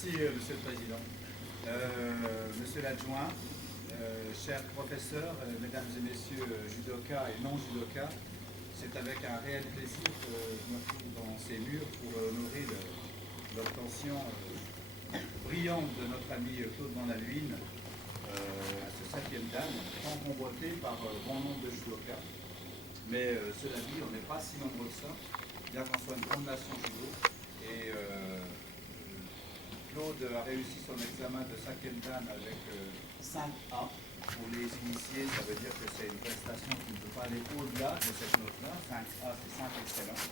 Merci, Monsieur le Président. Monsieur l'adjoint, chers professeurs, mesdames et messieurs judokas et non-judokas, c'est avec un réel plaisir que je me trouve dans ces murs pour honorer l'obtention brillante de notre ami Claude Van La Luyne à ce 5e dan, tant convoité par bon nombre de judokas. Mais cela dit, on n'est pas si nombreux que ça, bien qu'on soit une grande nation judo. Et Claude a réussi son examen de 5e dan avec 5A. Pour les initiés, ça veut dire que c'est une prestation qui ne peut pas aller au-delà de cette note-là. 5A, c'est 5 excellent.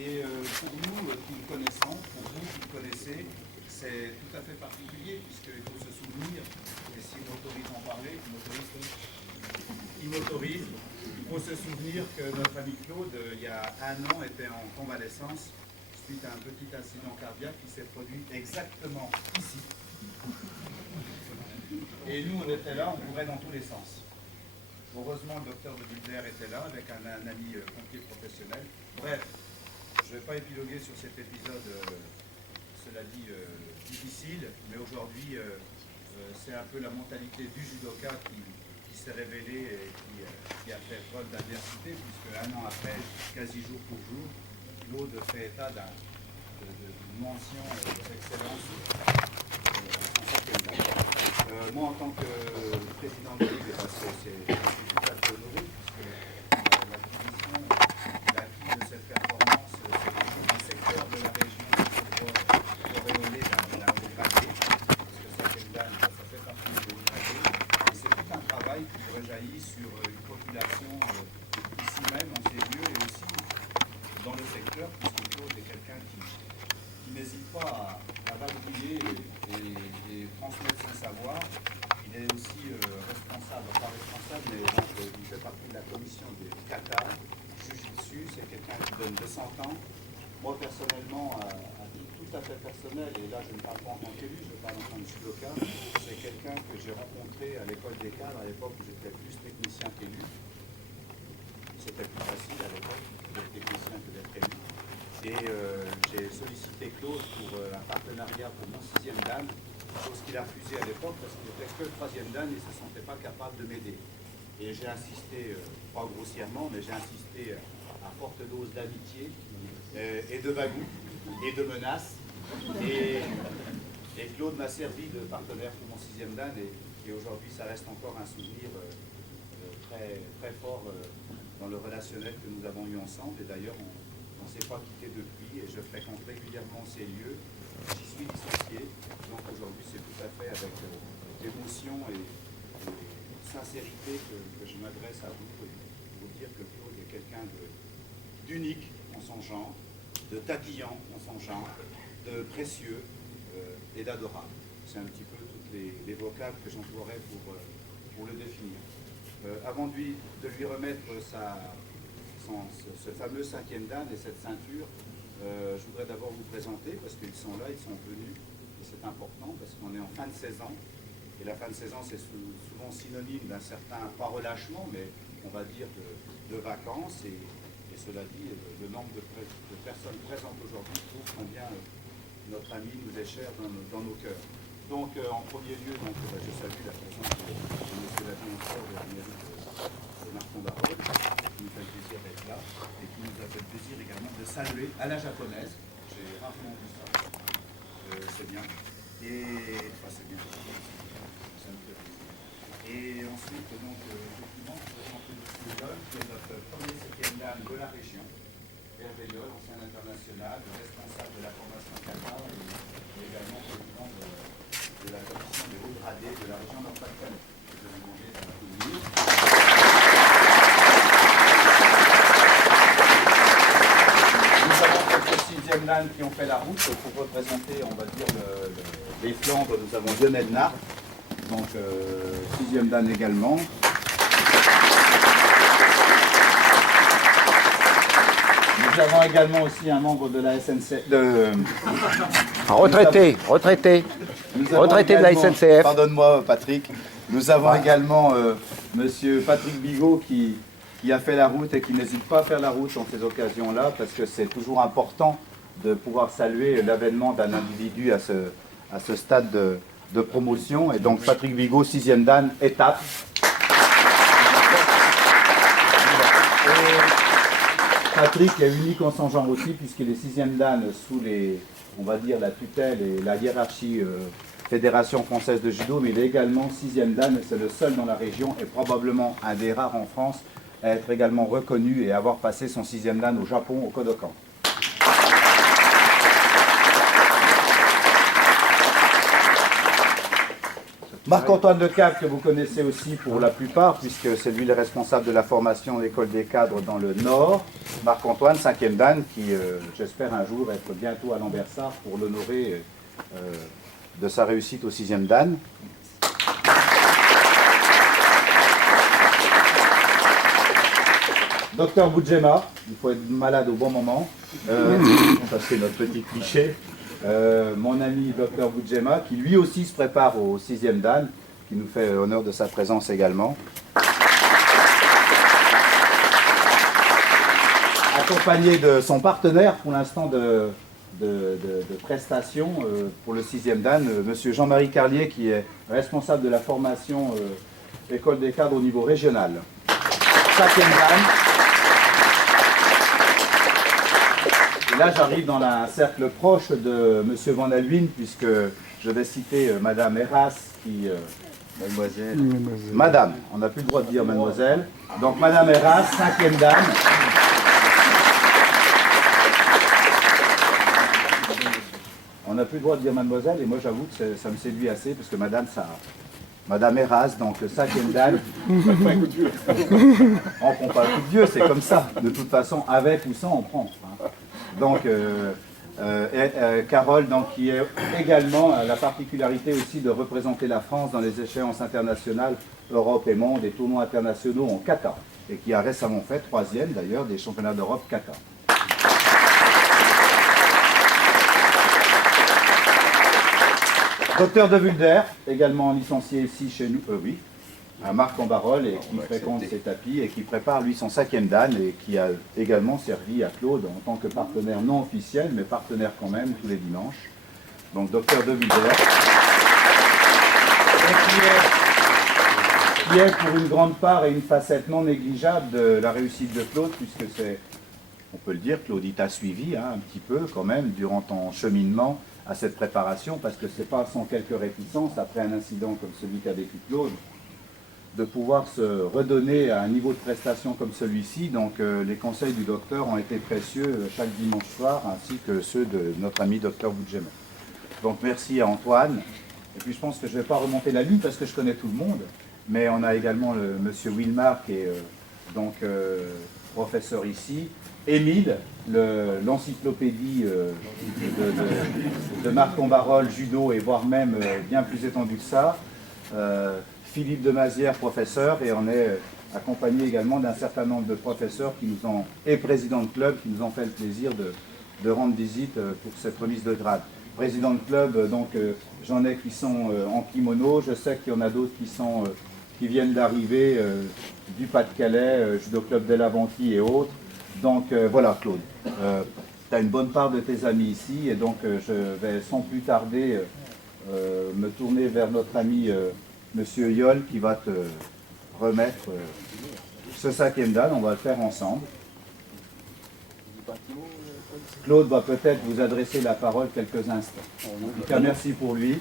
Et pour nous qui le connaissons, pour vous qui le connaissez, c'est tout à fait particulier, puisqu'il faut se souvenir, et s'il m'autorise à en parler, il m'autorise, il faut se souvenir que notre ami Claude, il y a 1 an, était en convalescence suite à un petit incident cardiaque qui s'est produit exactement ici. Et nous, on était là, on courait dans tous les sens. Heureusement, le docteur de Wilder était là, avec un ami pompier professionnel. Bref, je ne vais pas épiloguer sur cet épisode, cela dit, difficile, mais aujourd'hui, c'est un peu la mentalité du judoka qui s'est révélée et qui a fait preuve d'adversité, puisque 1 an après, quasi jour pour jour, Claude fait état d'une mention d'excellence en 5e dan. Moi, en tant que président de la Ligue, c'est tout à fait honoré, puisque la commission, l'acquis de cette performance, c'est un secteur de la région qui doit rayonner la haut-gradée, parce que 5e dan, ça fait partie de haut-gradée, et c'est tout un travail qui rejaillit sur une population ici même, en ces lieux, et aussi dans le secteur, puisque Claude est quelqu'un qui n'hésite pas à vadrouiller et transmettre son savoir. Il est aussi responsable, pas responsable, mais donc, il fait partie de la commission des kata, Jiu-Jitsu, c'est quelqu'un qui donne de 100 ans. Moi, personnellement, à titre tout à fait personnel, et là je ne parle pas en tant qu'élu, je parle en tant que judoka, c'est quelqu'un que j'ai rencontré à l'école des cadres, à l'époque où j'étais plus technicien qu'élu. C'était plus facile à l'époque d'être technicien que d'être élu. Et j'ai sollicité Claude pour un partenariat pour mon 6e dan, chose qu'il a refusé à l'époque parce qu'il n'était que le 3e dan et ne se sentait pas capable de m'aider. Et j'ai insisté, pas grossièrement, mais j'ai insisté à forte dose d'amitié et de bagou et de menaces. Et Claude m'a servi de partenaire pour mon 6e dan et aujourd'hui ça reste encore un souvenir très, très fort dans le relationnel que nous avons eu ensemble. Et d'ailleurs, on ne s'est pas quitté depuis et je fréquente régulièrement ces lieux. J'y suis dissocié. Donc aujourd'hui, c'est tout à fait avec émotion et sincérité que je m'adresse à vous et pour vous dire que Claude est quelqu'un d'unique en son genre, de taquillant en son genre, de précieux et d'adorable. C'est un petit peu toutes les vocables que j'emploierais pour le définir. Avant de lui remettre ce fameux 5e dan et cette ceinture, je voudrais d'abord vous présenter parce qu'ils sont là, ils sont venus, et c'est important parce qu'on est en fin de saison, et la fin de saison c'est souvent synonyme d'un certain, pas relâchement, mais on va dire de vacances, et cela dit, le nombre de personnes présentes aujourd'hui prouve combien notre ami nous est cher dans nos cœurs. Donc, en premier lieu, je salue la présence de M. l'adjoint de la mairie de Marcon-Barol, qui nous fait le plaisir d'être là, et qui nous a fait le plaisir également de saluer à la japonaise. J'ai rarement vu ça. C'est bien. Et c'est bien. Ça me fait plaisir. Et ensuite, donc, effectivement, je présente M. Leul, qui est notre premier 5e dan de la région. Hervé Leul, ancien international, responsable de la formation Qatar et également président de la commission des hauts gradés de la région Nord-Pas-de-Calais. Je vais vous demander d'applaudir. Nous avons quelques 6e dan qui ont fait la route pour représenter, on va dire, les Flandres. Nous avons Lionel Nart, donc 6e dan également. Nous avons également aussi un membre de la SNCF. Retraité de la SNCF. Pardonne-moi, Patrick. Nous avons également Monsieur Patrick Bigot qui a fait la route et qui n'hésite pas à faire la route dans ces occasions-là parce que c'est toujours important de pouvoir saluer l'avènement d'un individu à à ce stade de promotion. Et donc Patrick Vigo, 6e Dan, étape. Patrick est unique en son genre aussi, puisqu'il est 6e Dan sous on va dire, la tutelle et la hiérarchie Fédération française de judo, mais il est également 6e Dan, et c'est le seul dans la région, et probablement un des rares en France, à être également reconnu et avoir passé son 6e Dan au Japon, au Kodokan. Marc-Antoine Lecave, que vous connaissez aussi pour la plupart, puisque c'est lui le responsable de la formation de l'école des cadres dans le Nord. Marc-Antoine, 5e Dan, qui j'espère un jour être bientôt à Lambersart pour l'honorer de sa réussite au 6e Dan. Docteur Boudjema, il faut être malade au bon moment, ça c'est notre petit cliché. Mon ami Docteur Boudjema, qui lui aussi se prépare au 6e Dan, qui nous fait honneur de sa présence également. Accompagné de son partenaire pour l'instant de prestations pour le 6e Dan, monsieur Jean-Marie Carlier, qui est responsable de la formation école des cadres au niveau régional. 5e Dan. Et là, j'arrive dans un cercle proche de M. Van Alwyn, puisque je vais citer Madame Eras, qui... mademoiselle. Madame, on n'a plus le droit de dire mademoiselle. Donc Madame Eras, 5e Dan. On n'a plus le droit de dire mademoiselle, et moi j'avoue que ça me séduit assez, parce que Madame, ça... Madame Eras, donc le 5e Dan. On prend pas un coup de vieux, c'est comme ça. De toute façon, avec ou sans, on prend. Hein. Donc, Carole, donc, qui est également la particularité aussi de représenter la France dans les échéances internationales, Europe et Monde, des tournois internationaux en kata, et qui a récemment fait 3e d'ailleurs des championnats d'Europe kata. Docteur de Vulder, également licencié ici chez nous, oui, à Marc-en-Barœul, et qui fréquente ces tapis et qui prépare lui son 5e Dan et qui a également servi à Claude en tant que partenaire non officiel, mais partenaire quand même tous les dimanches. Donc Docteur de Vulder, qui est pour une grande part et une facette non négligeable de la réussite de Claude, puisque c'est, on peut le dire, Claude, il t'a suivi un petit peu quand même durant ton cheminement à cette préparation, parce que c'est pas sans quelques réticences, après un incident comme celui qu'a vécu Claude, de pouvoir se redonner à un niveau de prestation comme celui-ci. Donc les conseils du docteur ont été précieux chaque dimanche soir, ainsi que ceux de notre ami docteur Boudjema. Donc merci à Antoine. Et puis je pense que je ne vais pas remonter la ligne parce que je connais tout le monde, mais on a également le monsieur Wilmar qui est professeur ici, Émile, l'encyclopédie de Marc-en-Barœul, judo, et voire même bien plus étendu que ça, Philippe de Mazière, professeur, et on est accompagné également d'un certain nombre de professeurs qui nous ont, et présidents de club, qui nous ont fait le plaisir de rendre visite pour cette remise de grade. Président de club, donc j'en ai qui sont en kimono, je sais qu'il y en a d'autres qui viennent d'arriver du Pas-de-Calais, Judo Club de l'Aventie et autres. Donc voilà Claude, tu as une bonne part de tes amis ici, et donc je vais sans plus tarder me tourner vers notre ami Monsieur Yol, qui va te remettre ce 5e Dan. On va le faire ensemble. Claude va peut-être vous adresser la parole quelques instants. En tout cas, merci pour lui.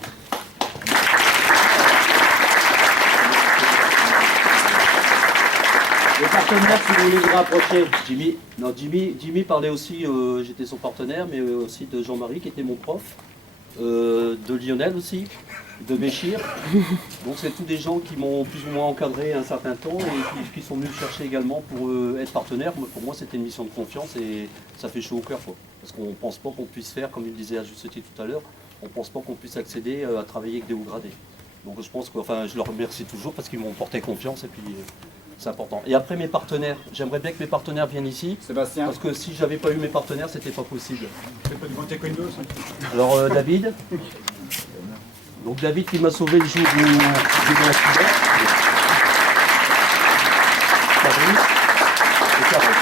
Les partenaires, si vous voulez vous rapprocher, Jimmy. Non, Jimmy parlait aussi, j'étais son partenaire, mais aussi de Jean-Marie qui était mon prof, de Lionel aussi, de Béchir. Donc c'est tous des gens qui m'ont plus ou moins encadré un certain temps et qui sont venus me chercher également pour être partenaire. Pour moi c'était une mission de confiance et ça fait chaud au cœur, quoi. Parce qu'on ne pense pas qu'on puisse faire, comme il disait à juste titre tout à l'heure, on ne pense pas qu'on puisse accéder à travailler avec des hauts gradés. Donc je pense que, enfin je leur remercie toujours parce qu'ils m'ont porté confiance et puis c'est important. Et après mes partenaires, j'aimerais bien que mes partenaires viennent ici. Sébastien. Parce que si j'avais pas eu mes partenaires, c'était pas possible. Alors David. Donc David qui m'a sauvé le jour où j'ai eu l'accident. Fabrice et Carole.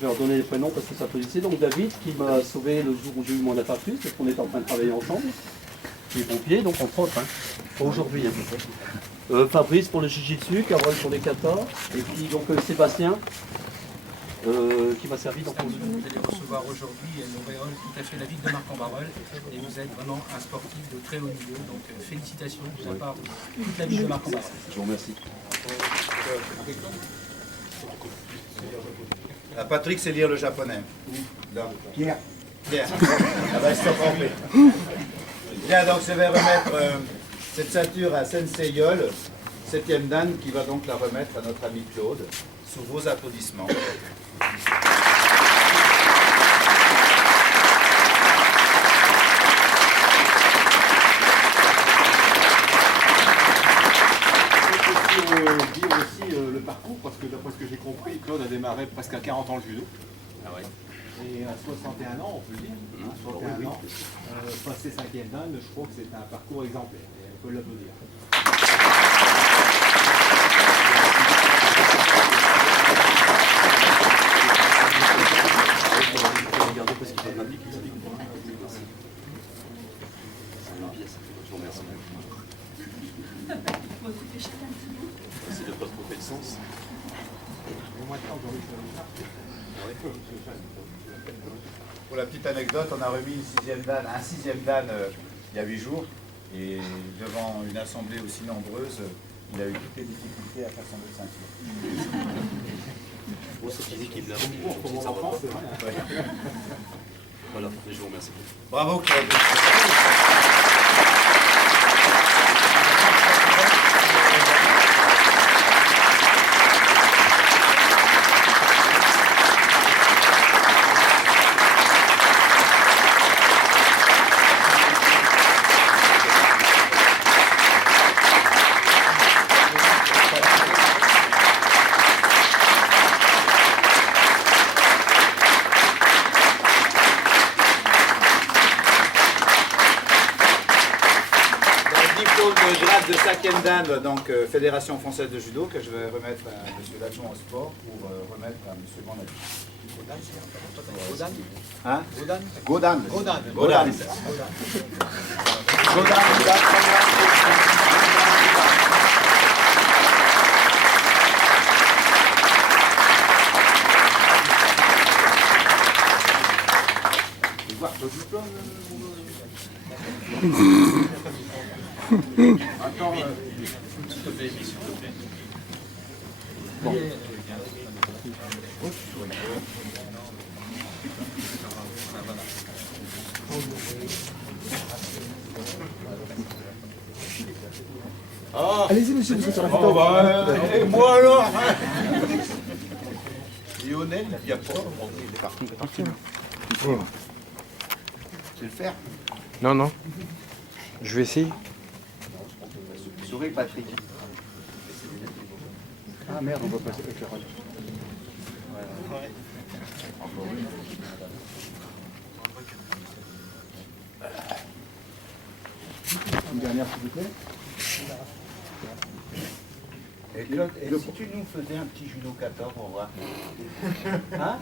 je vais leur donner les prénoms parce que ça peut exister. Donc David qui m'a sauvé le jour où j'ai eu mon infarctus, parce qu'on était en train de travailler ensemble. Qui est pompier, donc entre autres, hein. Pas aujourd'hui. Hein. Fabrice pour le jiu-jitsu, Carole pour les katas, et puis donc Sébastien qui m'a servi dans Vous allez recevoir aujourd'hui l'auréole tout à fait la ville de Marc-en-Barœul et vous êtes vraiment un sportif de très haut niveau, donc félicitations de la part de toute la ville de Marc-en-Barœul. Je vous remercie. Patrick sait lire le japonais. Pierre. Pierre. Ah bah, c'est trompé. Bien, donc je vais remettre cette ceinture à Sensei Yol, 7e dan, qui va donc la remettre à notre ami Claude, sous vos applaudissements. Dire aussi le parcours, parce que d'après ce que j'ai compris, Claude a démarré presque à 40 ans le judo. Ah ouais. Et à 61 ans, on peut le dire, hein, 61 ans, passé 5e dan, je crois que c'est un parcours exemplaire. Et on peut l'applaudir. Regardez parce qu'il va m'appliquer. Merci. C'est une pièce. Je vous remercie. C'est de pas se tromper le sens. Pour la petite anecdote, on a remis un 6e dan il y a 8 jours, et devant une assemblée aussi nombreuse, il a eu toutes les difficultés à faire son ceinture. Bon, c'est physique qui est là. Pour mon enfant, c'est vrai. Ouais. Voilà, je vous remercie. Bravo Claude. Le grade de 5e dan, donc Fédération Française de Judo, que je vais remettre à M. l'adjoint au sport pour remettre à M. Bonadi. Godan. Hein Godan. Godan. Godan. Godan. Attends, Bon. allez-y monsieur, vous êtes sur la Oh bah, et moi alors Lionel, il n'y a pas. Tu sais le faire? Non, non. Je vais essayer. Souris Patrick. Ah merde, on va passer avec Carole. Une dernière s'il vous plaît. Et Claude, et si tu nous faisais un petit judo kata pour voir? Hein?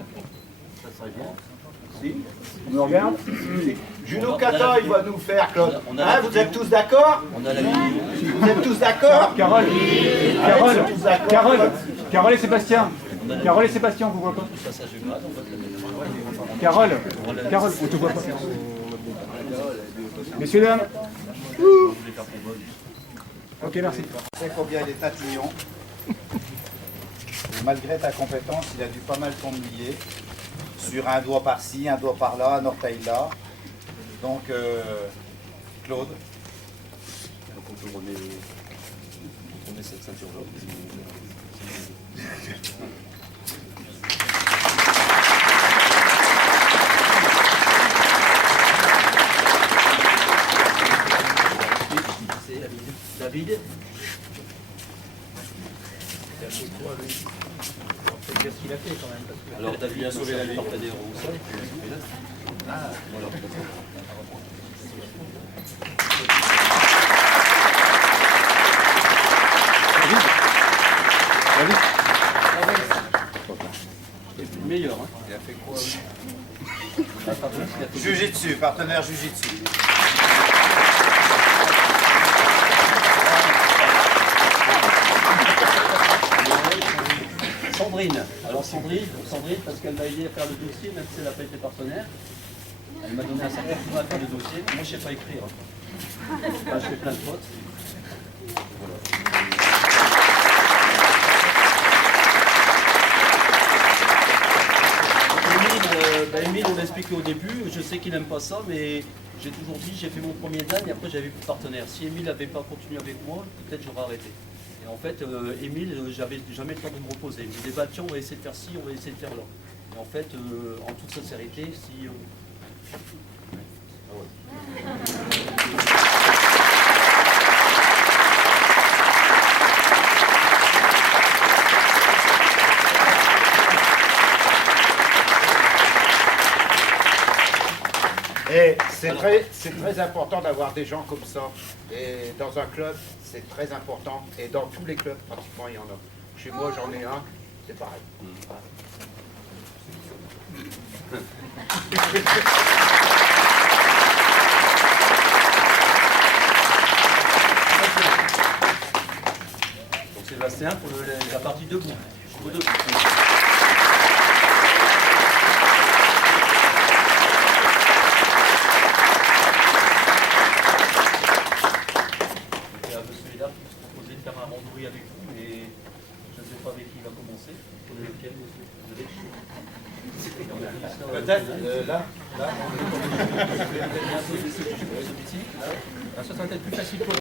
Ça serait bien. Si? On me regarde. Judo kata, il va nous faire, Claude. On a la Hein, vous vidéo. êtes tous d'accord? On a la vidéo. Vous êtes tous d'accord? Carole, Carole, ils sont tous d'accord. Carole, Carole et Sébastien. Carole et Sébastien, on vous voit pas. Passage de grade, on voit que Carole, Carole, on te voit pas. Messieurs, dames. Ok, merci. Tu sais combien il est tatillon. Et malgré ta compétence, il a dû pas mal t'ennuyer. Sur un doigt par-ci, un doigt par-là, un orteil là. Donc, Claude. donc on peut remettre cette ceinture là. C'est David. Alors David a sauvé la vie. Torpédé au sol. Ah, voilà. C'est le meilleur. Hein. Jujitsu, partenaire Jujitsu. Sandrine. Alors Sandrine, parce qu'elle m'a aidé à faire le dossier, même si elle n'a pas été partenaire. Elle m'a donné un certain coup à faire le dossier. Moi, je ne sais pas écrire. Enfin, je fais plein de fautes. Émile, on l'a expliqué au début, je sais qu'il n'aime pas ça, mais j'ai toujours dit, j'ai fait mon premier dan et après j'avais plus de partenaire. Si Émile n'avait pas continué avec moi, peut-être j'aurais arrêté. Et en fait, Émile, j'avais jamais le temps de me reposer. Il me disait, bah tiens, on va essayer de faire ci, on va essayer de faire là. Et en fait, en toute sincérité, si... Ah ouais. Et c'est très important d'avoir des gens comme ça. Et dans un club, c'est très important. Et dans tous les clubs, pratiquement, il y en a. Chez moi, j'en ai un, c'est pareil. Donc Sébastien pour la partie debout. Debout. Un randonnée avec vous, mais je ne sais pas avec qui il va commencer. Prenez lequel, monsieur? Peut-être là. Ça sera peut-être plus facile pour